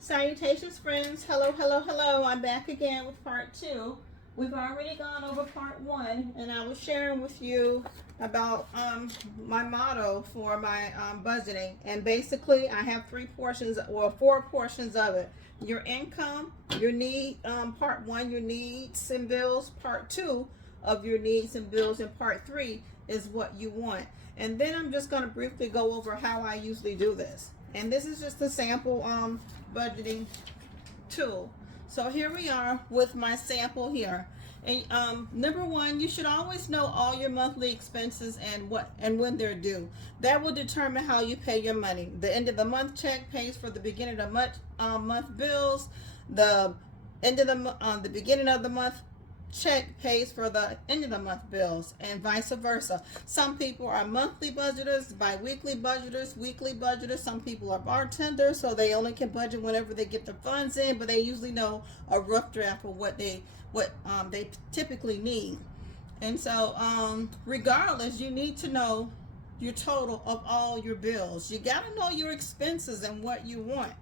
Salutations, friends. Hello, hello, hello. I'm back again with part two. We've already gone over part one, and I was sharing with you about my motto for my budgeting. And basically, I have three portions, or four portions of it. Your income, your need, part one, your needs and bills. Part two of your needs and bills, and part three is what you want. And then I'm just going to briefly go over how I usually do this. And this is just a sample budgeting tool. So here we are with my sample here. And number one, you should always know all your monthly expenses and when they're due. That will determine how you pay your money. The end of the month check pays for the beginning of the month bills. The end of the beginning of the month check pays for the end of the month bills, and vice versa. Some people are monthly budgeters, bi-weekly budgeters, weekly budgeters. Some people are bartenders, so they only can budget whenever they get the funds in, but they usually know a rough draft of what they typically need. And so regardless, you need to know your total of all your bills. You got to know your expenses and what you want.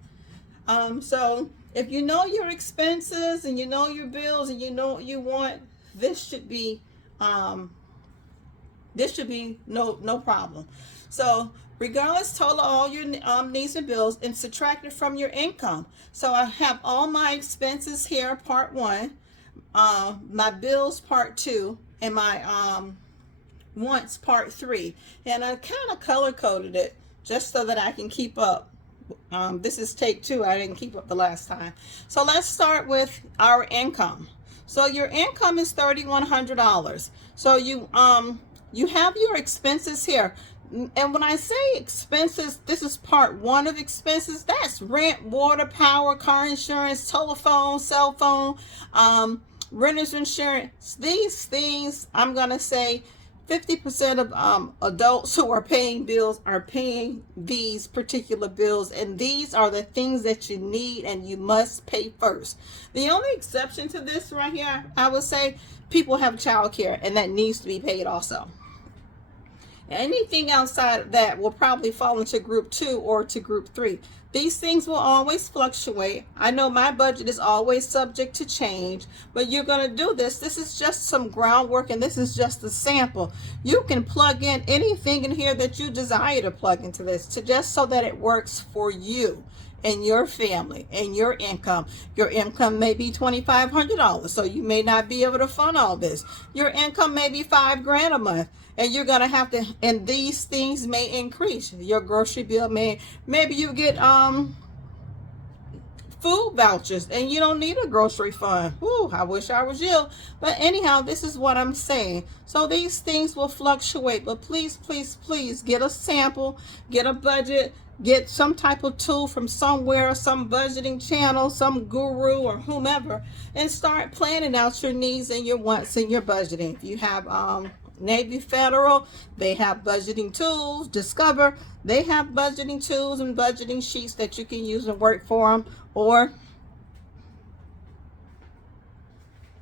So if you know your expenses and you know your bills and you know what you want, this should be no problem. So regardless, total all your needs and bills and subtract it from your income. So I have all my expenses here, part one, my bills, part two, and my wants, part three. And I kind of color coded it just so that I can keep up. This is take two. I didn't keep up the last time. So let's start with our income. So your income is $3,100. So you have your expenses here. And when I say expenses, this is part one of expenses. That's rent, water, power, car insurance, telephone, cell phone, renter's insurance. These things, I'm going to say 50% of adults who are paying bills are paying these particular bills, and these are the things that you need and you must pay first. The only exception to this right here, I would say, people have child care, and that needs to be paid also. Anything outside of that will probably fall into group two or to group three. These things will always fluctuate. I know my budget is always subject to change, but you're going to do this. This is just some groundwork, and this is just a sample. You can plug in anything in here that you desire to plug into this, to just so that it works for you and your family and your income. Your income may be $2,500, so you may not be able to fund all this. Your income may be $5,000 a month, and you're gonna have to, and these things may increase. Your grocery bill maybe you get food vouchers and you don't need a grocery fund. Whew, I wish I was you. But anyhow, this is what I'm saying. So these things will fluctuate, but please, please, please get a sample, get a budget, get some type of tool from somewhere, some budgeting channel, some guru or whomever, and start planning out your needs and your wants and your budgeting. If you have Navy Federal, they have budgeting tools. Discover, they have budgeting tools and budgeting sheets that you can use and work for them, or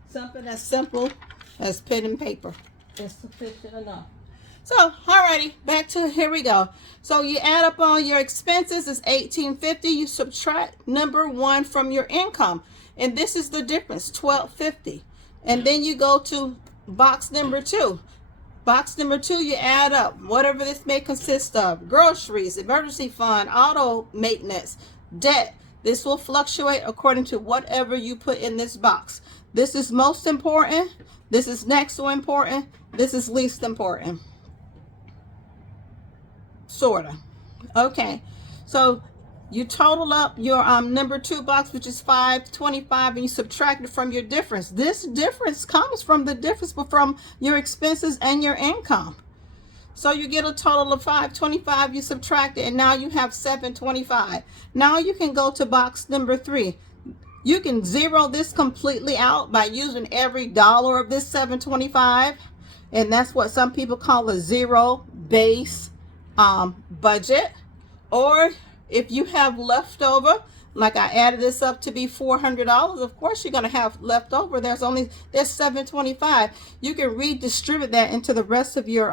something as simple as pen and paper is sufficient enough. So, alrighty, back to, here we go. So you add up all your expenses, it's $1,850. You subtract number one from your income, and this is the difference, $1,250. And then you go to box number two. Box number two, you add up whatever this may consist of: groceries, emergency fund, auto maintenance, debt. This will fluctuate according to whatever you put in this box. This is most important. This is next to important. This is least important. Sorta. Okay. So you total up your number two box, which is $525, and you subtract it from your difference. This difference comes from the difference from your expenses and your income. So you get a total of $525, you subtract it, and now you have $725. Now you can go to box number three. You can zero this completely out by using every dollar of this $725, and that's what some people call a zero base budget. Or if you have leftover, like I added this up to be $400, of course you're going to have leftover. There's $725. You can redistribute that into the rest of your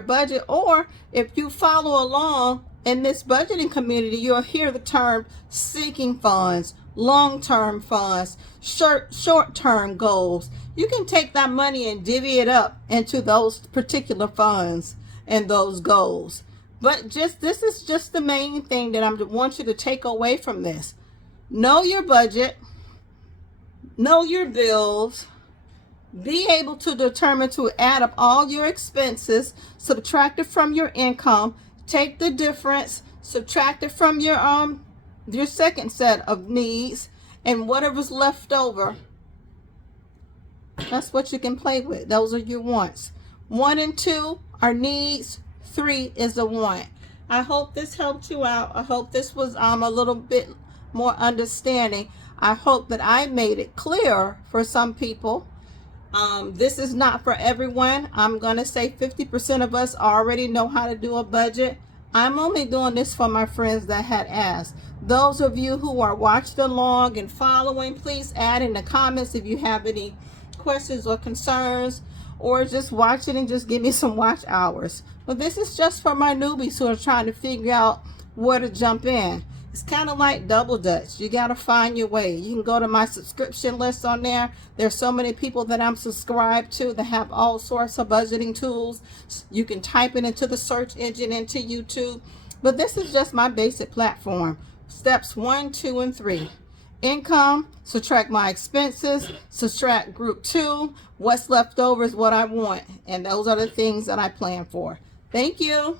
budget. Or if you follow along in this budgeting community, you'll hear the term sinking funds, long-term funds, short-term goals. You can take that money and divvy it up into those particular funds and those goals. But this is just the main thing that I want you to take away from this. Know your budget, know your bills, be able to determine to add up all your expenses, subtract it from your income, take the difference, subtract it from your second set of needs, and whatever's left over, that's what you can play with. Those are your wants. 1 and 2 are needs. 3 is a want. I hope this helped you out. I hope this was a little bit more understanding. I hope that I made it clear for some people. This is not for everyone. I'm going to say 50% of us already know how to do a budget. I'm only doing this for my friends that had asked. Those of you who are watching along and following, please add in the comments if you have any questions or concerns, or just watch it and just give me some watch hours. But this is just for my newbies who are trying to figure out where to jump in. It's kind of like double dutch. You got to find your way. You can go to my subscription list on there. There's so many people that I'm subscribed to that have all sorts of budgeting tools. You can type it into the search engine, into YouTube. But this is just my basic platform. Steps 1, 2, and 3. Income, subtract my expenses, subtract group 2. What's left over is what I want. And those are the things that I plan for. Thank you.